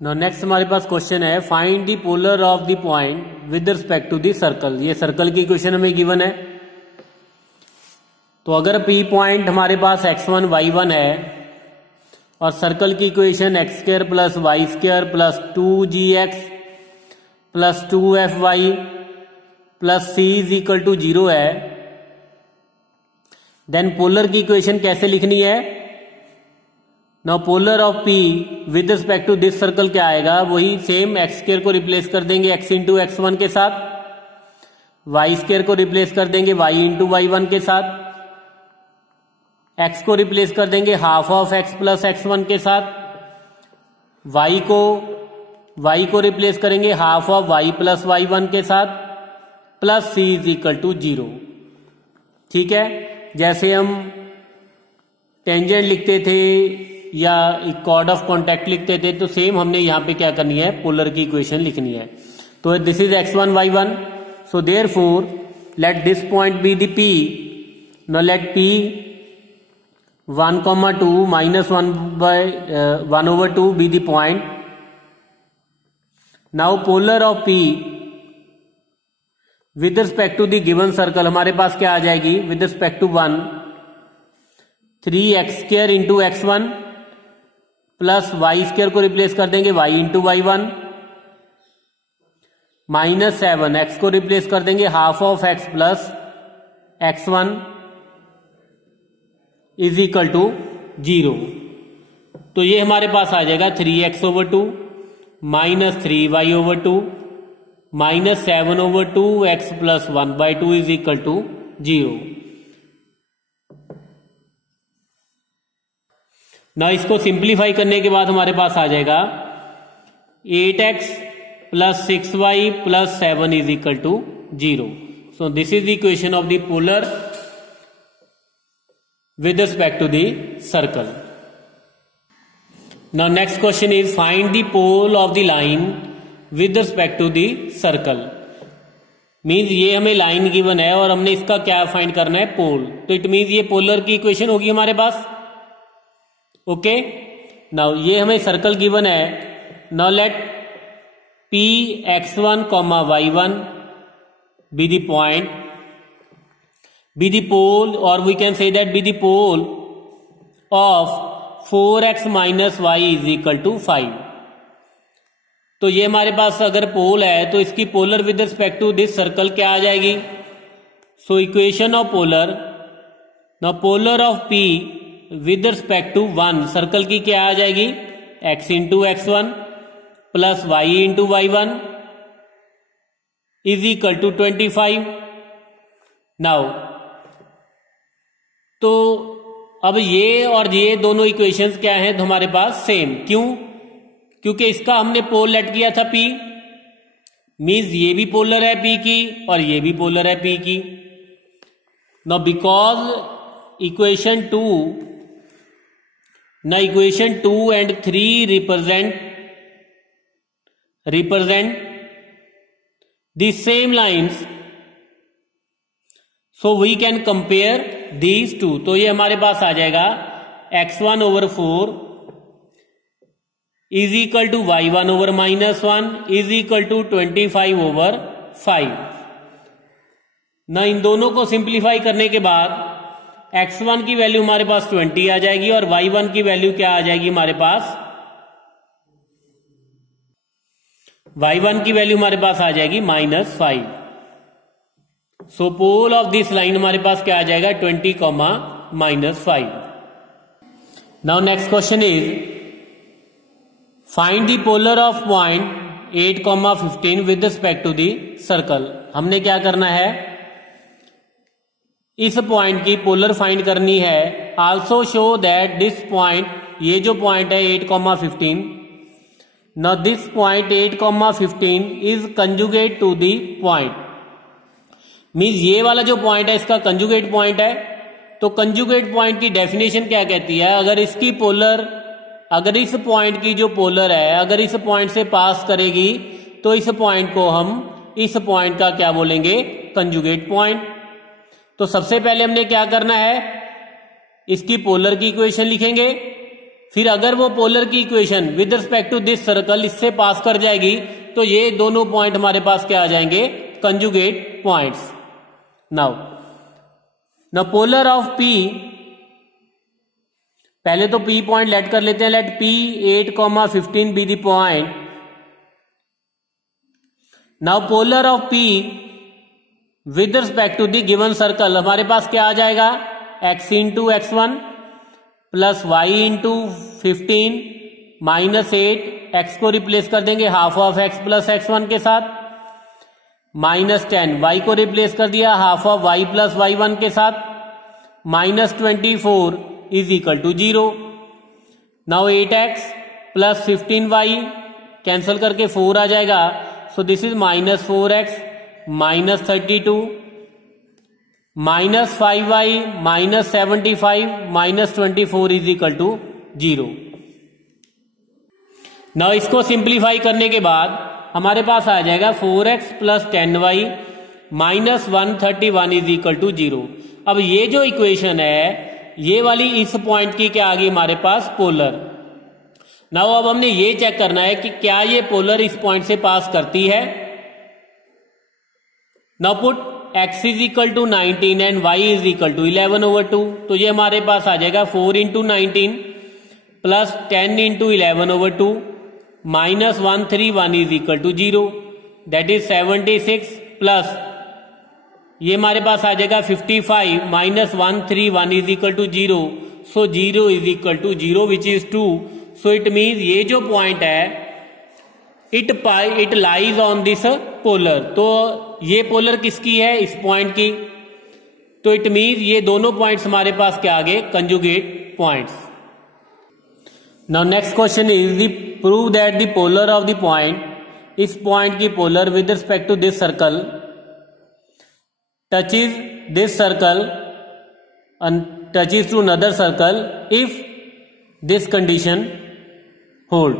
Now next हमारे पास question है find the polar of the point with respect to the circle. ये circle की इक्वेशन हमें गिवन है। तो अगर P पॉइंट हमारे पास x1 y1 है और सर्कल की equation x square plus Y square plus 2gx plus 2fy plus c is equal to 0 है, देन पोलर की इक्वेशन कैसे लिखनी है? Now polar of P with respect to this circle क्या आएगा? वही सेम एक्स स्क्वायर को रिप्लेस कर देंगे x इंटू x1 के साथ, वाई स्क्वायर को रिप्लेस कर देंगे y इंटू y1 के साथ, x को रिप्लेस कर देंगे half of x plus x1 के साथ, y को रिप्लेस करेंगे half of y plus y1 के साथ, plus c is equal to 0। ठीक है, जैसे हम टेंजेंट लिखते थे या कॉर्ड ऑफ कॉन्टैक्ट लिखते थे, तो सेम हमने यहां पे क्या करनी है? पोलर की इक्वेशन लिखनी है। तो this is x1 y1, so therefore let this point be the P। Now let P 1, 2 minus 1 over 2 be the point. Now polar of P with respect to the given circle हमारे पास क्या आ जाएगी? with respect to 1 3x square into x1 plus y square को replace कर देंगे y into y1 minus 7 x को replace कर देंगे half of x plus x1 is equal to 0। तो ये हमारे पास आ जाएगा 3x over 2 minus 3y over 2 minus 7 over 2x plus 1/2 is equal to 0। ना इसको सिंप्लीफाई करने के बाद हमारे पास आ जाएगा 8x plus 6y plus 7 is equal to 0। So this is the equation of the polar with respect to the circle. Now next question is find the pole of the line with respect to the circle. Means ये हमें line given है और हमने इसका क्या find करना है? पोल। तो इट मीन्स ये पोलर की इक्वेशन होगी हमारे पास। ओके, नाउ ये हमें सर्कल गिवन है। Now let P x1, y1 be the point, be the pole, or we can say that be the pole of 4x minus y is equal to 5। तो ये हमारे पास अगर पोल है तो इसकी polar with respect to this circle क्या आ जाएगी? So equation of polar, now polar of P with respect to 1 circle की क्या आ जाएगी? x into x1 plus y into y1 is equal to 25। Now तो अब ये और ये दोनों इक्वेशंस क्या हैं? तो हमारे पास सेम। क्यों? क्योंकि इसका हमने पोल लेट किया था P, मीन्स ये भी पोलर है P की और ये भी पोलर है P की। Now because equation 2 and 3 represent the same lines, so we can compare these two। तो ये हमारे पास आ जाएगा x1 over 4 is equal to y1 over -1 is equal to 25 over 5। ना इन दोनों को सिंप्लीफाई करने के बाद x1 की वैल्यू हमारे पास 20 आ जाएगी और y1 की वैल्यू क्या आ जाएगी हमारे पास? y1 की वैल्यू हमारे पास आ जाएगी -5। So pole of this line हमारे पास क्या आ जाएगा? 20, -5। Now next question is find the polar of point 8, 15 with respect to the circle. हमने क्या करना है? इस पॉइंट की पोलर फाइंड करनी है। Also show that this point, ये जो पॉइंट है 8, 15, now this point 8, 15 is conjugate to the point. Means ये वाला जो पॉइंट है इसका कंजुगेट पॉइंट है। तो कंजुगेट पॉइंट की डेफिनेशन क्या कहती है? अगर इसकी पोलर, अगर इस पॉइंट की जो पोलर है अगर इस पॉइंट से पास करेगी तो इस पॉइंट को हम इस पॉइंट का क्या बोलेंगे? Conjugate point. तो सबसे पहले हमने क्या करना है? इसकी पोलर की इक्वेशन लिखेंगे, फिर अगर वो पोलर की equation with respect to this circle इससे पास कर जाएगी तो ये दोनों पॉइंट हमारे पास क्या आ जाएंगे, conjugate points. Now polar of P, पहले तो पी पॉइंट लेट कर लेते हैं, let P 8,15 be the point. Now polar of P with respect to the given circle हमारे पास क्या आ जाएगा, x into x1 plus Y into 15 minus 8, x को रिप्लेस कर देंगे half of x plus x1 के साथ, माइनस 10, y को रिप्लेस कर दिया half of y plus y1 के साथ, minus 24 is equal to 0। Now 8x plus 15y cancel करके 4 आ जाएगा, so this is minus 4x minus 32 minus 5y minus 75 minus 24 is equal to 0। Now इसको simplify करने के बाद हमारे पास आ जाएगा 4x plus 10y minus 131 is equal to 0। अब ये जो इक्वेशन है ये वाली इस पॉइंट की क्या आ गई हमारे पास, पोलर। नाउ अब हमने ये चेक करना है कि क्या ये पोलर इस पॉइंट से पास करती है। Now put x is equal to 19 and y is equal to 11/2, तो ये हमारे पास आ जाएगा 4 into 19 plus 10 into 11/2 minus 131 is equal to 0, that is 76 plus ये हमारे पास आ जाएगा 55 minus 131 is equal to 0, so 0 is equal to 0 which is 2। So it means ये जो पॉइंट है it lies on this polar, तो ये पोलर किसकी है, इस पॉइंट की। तो इट मीन्स ये दोनों पॉइंट्स हमारे पास क्या आ गए, conjugate points. Now next question is the prove that the polar of the point, इस पॉइंट की polar with respect to this circle touches this circle and touches to another circle if this condition hold।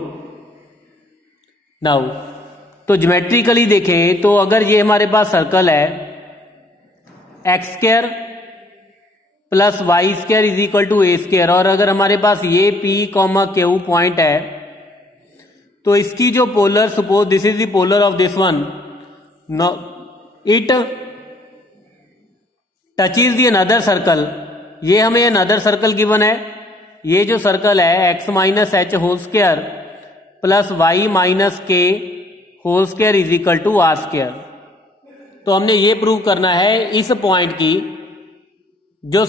Now तो geometrically देखें तो अगर ये हमारे पास circle है x² plus y² is equal to a², और अगर हमारे पास ये p, q पॉइंट है तो इसकी जो polar, suppose this is the polar of this one, it touches the another circle. ये हमें अनदर सर्कल गिवन है, ये जो सर्कल है x minus h whole square plus y minus k whole square is equal to are square. तो हमने ये prove करना है इस पॉइंट की जो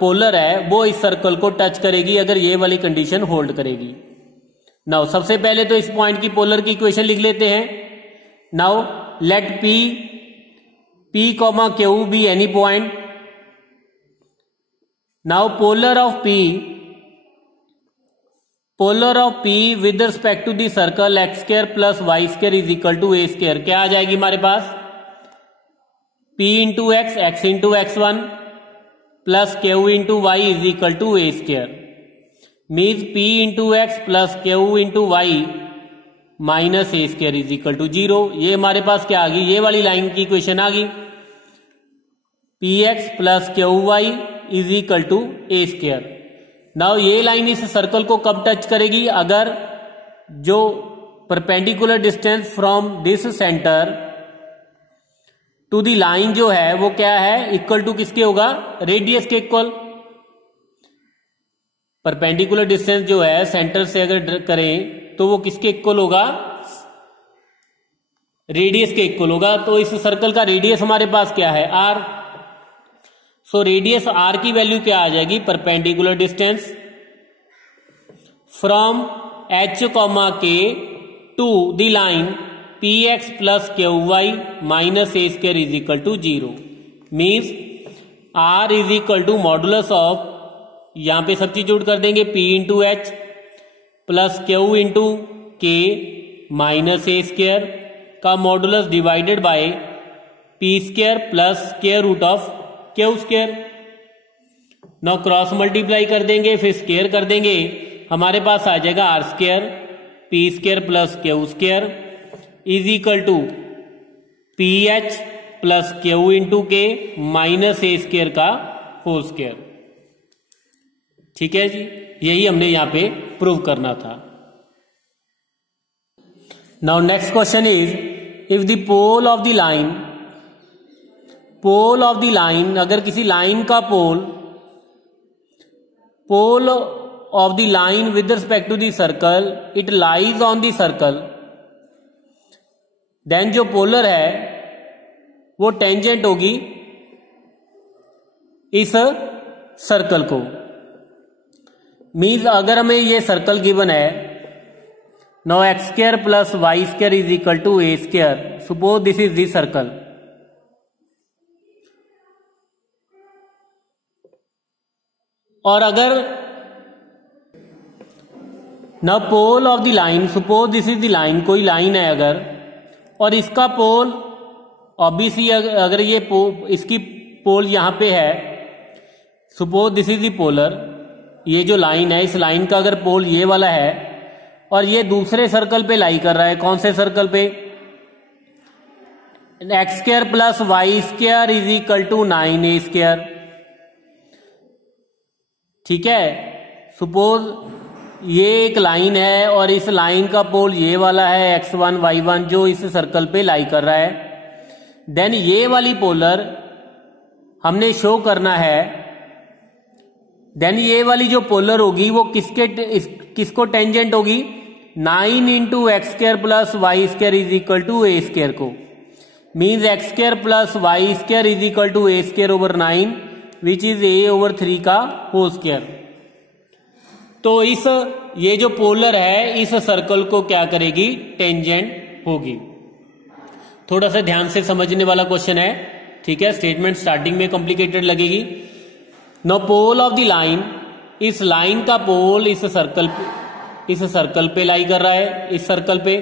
पोलर है वो इस सर्कल को टच करेगी अगर ये वाली कंडीशन होल्ड करेगी। नाउ सबसे पहले तो इस पॉइंट की पोलर की इक्वेशन लिख लेते हैं। Now let p, q be any point. Now polar of p with respect to the circle x² plus y² is equal to a², क्या आ जाएगी हमारे पास, p into x into x1 plus q into y is equal to a², means p into x plus q into y minus a² is equal to 0। ये हमारे पास क्या आ गई, ये वाली लाइन की इक्वेशन आ गई, px plus qy is equal to a²। Now ये लाइन इस सर्कल को कब टच करेगी, अगर जो perpendicular distance from this centre to the line जो है वो क्या है, इक्वल टू किसके होगा, रेडियस के इक्वल। परपेंडिकुलर डिस्टेंस जो है सेंटर से अगर करें तो वो किसके इक्वल होगा, रेडियस के इक्वल होगा। तो इस सर्कल का रेडियस हमारे पास क्या है, r। सो रेडियस r की वैल्यू क्या आ जाएगी, perpendicular distance from h, k to the line px plus qy minus a² is equal to 0, means r is equal to modulus of, यहां पे सब्स्टिट्यूट कर देंगे p into H plus q into k minus a² का modulus divided by p² plus square root of q²। Now cross multiply कर देंगे फिर square कर देंगे, हमारे पास आ जाएगा r² p² plus q² is equal to ph plus q into K minus a² का होल स्क्वायर। ठीक है जी, यही हमने यहां पे प्रूव करना था। Now next question is, if the pole of the line, अगर किसी लाइन का pole of the line with respect to the circle it lies on the circle, then जो पोलर है वो टेंजेंट होगी इस सर्कल को। मीन्स अगर हमें ये सर्कल गिवन है, now X square plus Y square is equal to A square, suppose this is the circle. और अगर now pole of the line, suppose this is the line, कोई लाइन है अगर, और इसका पोल ऑब्वियसली अगर ये इसकी पोल यहां पे है, suppose this is the polar, ये जो लाइन है इस लाइन का अगर पोल ये वाला है और ये दूसरे सर्कल पे लाई कर रहा है, कौन से सर्कल पे, X square plus Y square is equal to 9a square. ठीक है, सपोज ये एक लाइन है और इस लाइन का पोल ये वाला है x1 y1 जो इस सर्कल पे लाई कर रहा है, देन ये वाली पोलर हमने शो करना है, देन ये वाली जो पोलर होगी वो किसको टेंजेंट होगी, 9 into x square plus Y square is equal to A square को। Means x square plus Y square is equal to A square over 9 which is a over 3 का होल स्क्वायर। तो ये जो polar है इस circle को क्या करेगी, टेंजेंट होगी। थोड़ा सा ध्यान से समझने वाला क्वेश्चन है, ठीक है, स्टेटमेंट स्टार्टिंग में कॉम्प्लिकेटेड लगेगी। No pole of the line, इस लाइन का पोल इस सर्कल पे लाई कर रहा है, इस सर्कल पे,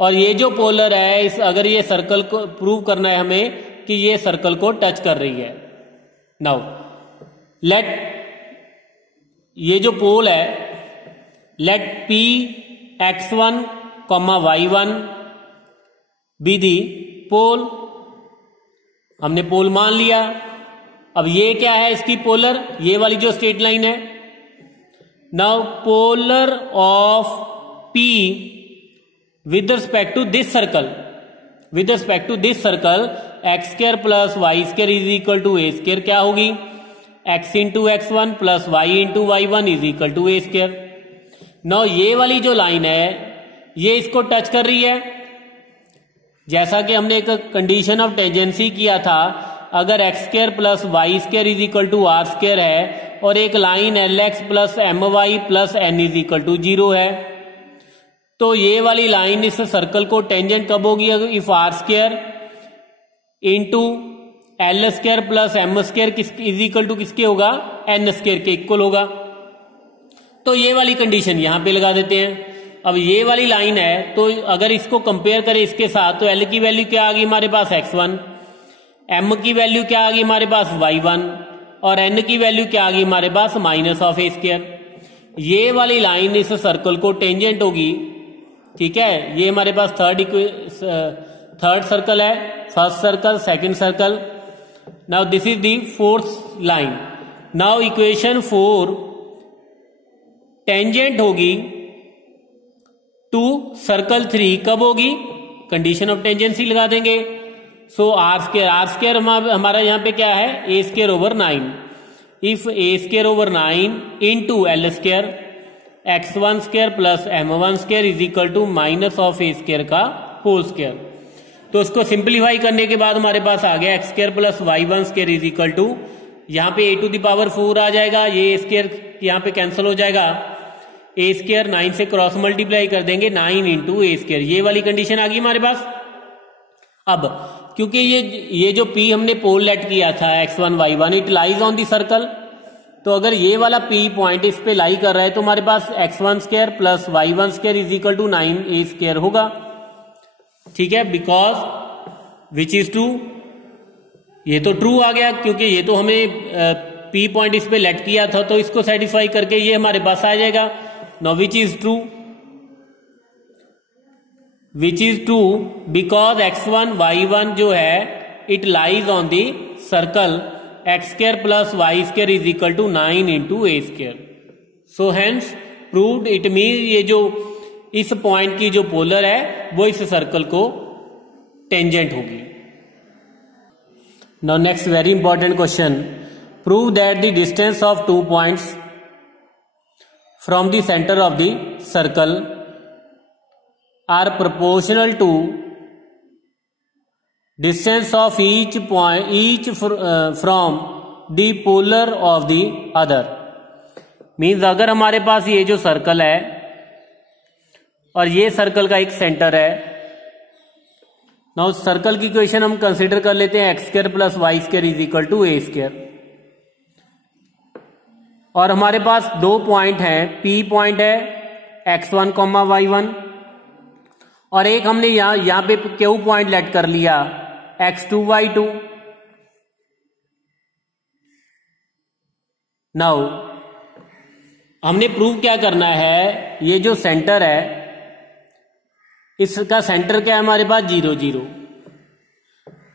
और ये जो पोलर है अगर ये सर्कल को प्रूव करना है हमें कि ये सर्कल को टच कर रही है। नाउ लेट ये जो पोल है, let P x1 y1 be the pole, हमने पोल मान लिया। अब ये क्या है इसकी पोलर, ये वाली जो स्ट्रेट लाइन है। Now polar of P with respect to this circle, X square plus Y square is equal to A square क्या होगी, x into x1 plus Y into y1 is equal to A square. Now ये वाली जो line है ये इसको touch कर रही है, जैसा कि हमने एक कंडीशन ऑफ टेंजेंसी किया था, अगर X square plus Y square is equal to are square है और एक line L X plus M Y plus N is equal to 0 है, तो ये वाली लाइन इस सर्कल को टेंजेंट कब होगी, if R square into L square plus M square is equal to किसके होगा, एन स्क्वायर के इक्वल होगा। तो ये वाली कंडीशन यहां पे लगा देते हैं। अब ये वाली लाइन है तो अगर इसको कंपेयर करें इसके साथ, तो एल की वैल्यू क्या आ गई हमारे पास x1, एम की वैल्यू क्या आ गई हमारे पास y1 और एन की वैल्यू क्या आ गई हमारे पास माइनस ऑफ ए स्क्वायर। ये वाली लाइन इस सर्कल को टेंजेंट होगी, ठीक है। ये हमारे पास थर्ड सर्कल है, first circle, second circle. Now this is the fourth line. Now equation 4 tangent होगी टू सर्कल 3 कब होगी, कंडीशन ऑफ टेंजेंसी लगा देंगे। सो आर स्क्वायर हमारा यहां पे क्या है, a square over 9। If a square over 9 into L square x1 square plus m1 square is equal to minus of a square का होल स्क्वायर। तो इसको सिंप्लीफाई करने के बाद हमारे पास आ गया X square plus y1 square is equal to, यहां पे a टू द पावर 4 आ जाएगा, ये स्क्वायर यहां पे कैंसिल हो जाएगा, ए स्क्वायर 9 से क्रॉस मल्टीप्लाई कर देंगे 9 इंटू ए स्क्वायर। ये वाली कंडीशन आ गई हमारे पास। अब क्योंकि ये जो P हमने पोल लेट किया था x1 y1 it lies on the circle, तो अगर ये वाला P पॉइंट इस पे लाई कर रहा है तो हमारे पास x1 square plus y1 square is equal to 9a square होगा, ठीक है, बिकॉज विच इज ट्रू। ये तो ट्रू आ गया क्योंकि ये तो हमें P पॉइंट इस पे लेट किया था, तो इसको सेटिस्फाई करके ये हमारे पास आ जाएगा। Now which is true? Which is true because x1 y1 जो है it lies on the circle x square plus y square is equal to 9 into a square. So hence proved, it mean ये जो इस point की जो polar है वो इस सर्कल को टेंजेंट होगी। Now next very important question, prove that the distance of 2 points from the centre of the circle are proportional to distance of each from the polar of the other. Means अगर हमारे पास ये जो circle है और ये circle का एक centre है, नाउ सर्कल की इक्वेशन हम कंसीडर कर लेते हैं X square plus Y square is equal to A square, और हमारे पास 2 पॉइंट हैं, पी पॉइंट है x1 y1 और एक हमने यहां पे क्यू पॉइंट लेट कर लिया x2 y2। नाउ हमने प्रूव क्या करना है, ये जो सेंटर है इसका सेंटर क्या है हमारे पास 0 0।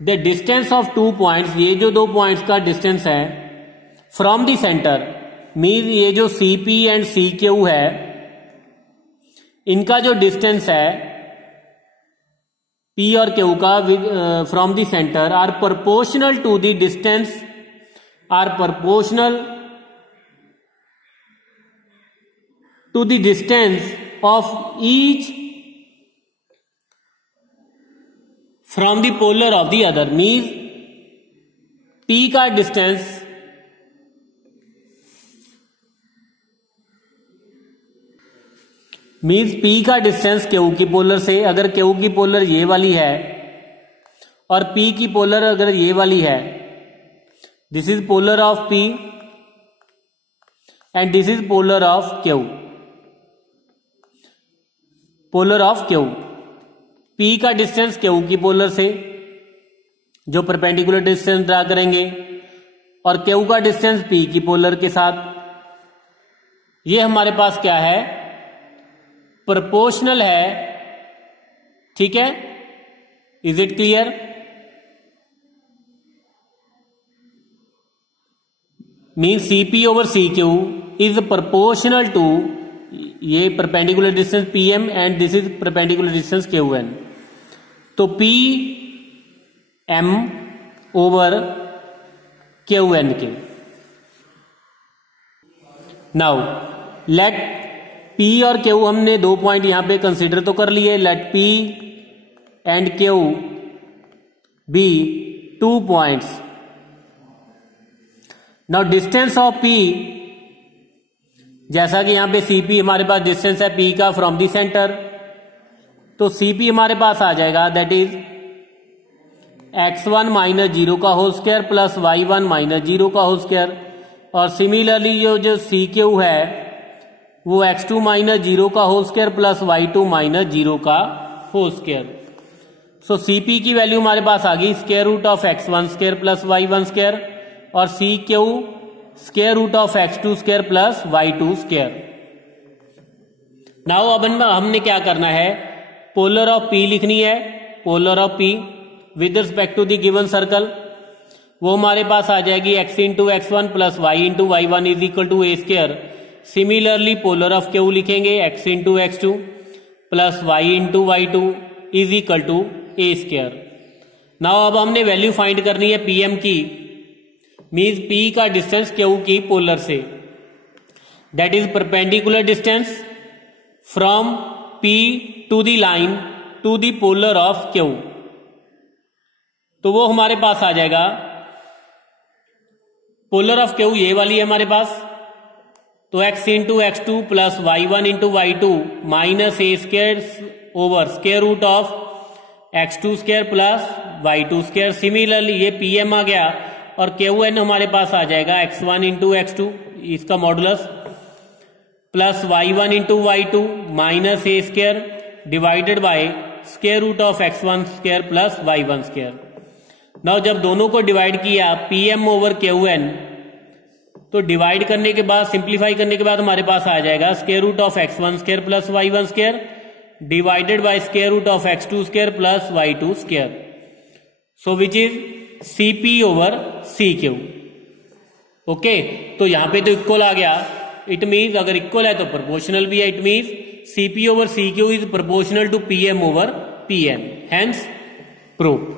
द डिस्टेंस ऑफ 2 पॉइंट्स, ये जो 2 पॉइंट्स का डिस्टेंस है फ्रॉम द सेंटर, मीन ये जो C P and C Q है इनका जो डिस्टेंस है पी और क्यू का from the centre are proportional to the distance, are proportional to the distance of each from the polar of the other. Means P का distance means P का distance Q की polar से, अगर Q की polar ये वाली है और पी की पोलर अगर ये वाली है, this is polar of P and this is polar of Q, polar of Q. P का डिस्टेंस क्यू की पोलर से जो परपेंडिकुलर डिस्टेंस ड्रा करेंगे, और क्यू का डिस्टेंस पी की पोलर के साथ, ये हमारे पास क्या है, प्रोपोर्शनल है। ठीक है, is it clear? Mean C P over C Q is proportional to ये perpendicular distance P M and this is perpendicular distance Q N. तो P M over Q N के। नाउ लेट पी और Q, हमने 2 point यहां पे consider तो कर लिए, let P and Q be 2 points. Now distance of P, जैसा कि यहां पे सीपी हमारे पास डिस्टेंस है पी का फ्रॉम दी सेंटर, तो सीपी हमारे पास आ जाएगा दैट इज x1 माइनस 0 का whole square plus y1 minus 0 का होल स्क्वायर, और सिमिलरली जो सी क्यू है वो x2 माइनस 0 का whole square plus y2 minus 0 का होल स्क्वायर। सो सीपी की वैल्यू हमारे पास आ गई square root of x1 square plus y1 square, और C Q square root of x2 square plus y2 square. Now अब हमने क्या करना है, पोलर ऑफ p लिखनी है, polar of p with respect to the given circle, वो हमारे पास आ जाएगी x into x1 plus y into y1 is equal to A square. Similarly polar of Q लिखेंगे x into x2 plus y into y2 is equal to A square. Now अब हमने value find करनी है pm की, means p का distance q की polar से, that is perpendicular distance from p to the line to the polar of q। तो वो हमारे पास आ जाएगा, पोलर ऑफ क्यू ये वाली है हमारे पास, तो x into x2 plus y1 into y2 minus A square over square root of x2 square plus y2 square. Similarly ये pm आ गया, और qn हमारे पास आ जाएगा x1 इंटू x2 इसका modulus plus y1 into y2 minus A square divided by square root of x1 square plus y1 square. Now जब दोनों को डिवाइड किया pm ओवर qn, तो डिवाइड करने के बाद, सिंप्लीफाई करने के बाद हमारे पास आ जाएगा square root of x1 square plus y1 square divided by square root of x2 square plus y2 square, so which is cp over cq। Okay, तो यहां पे तो इक्वल आ गया, इट मीन्स अगर इक्वल है तो प्रोपोर्शनल भी है, it means CP over CQ is proportional to PM over PM, hence proof.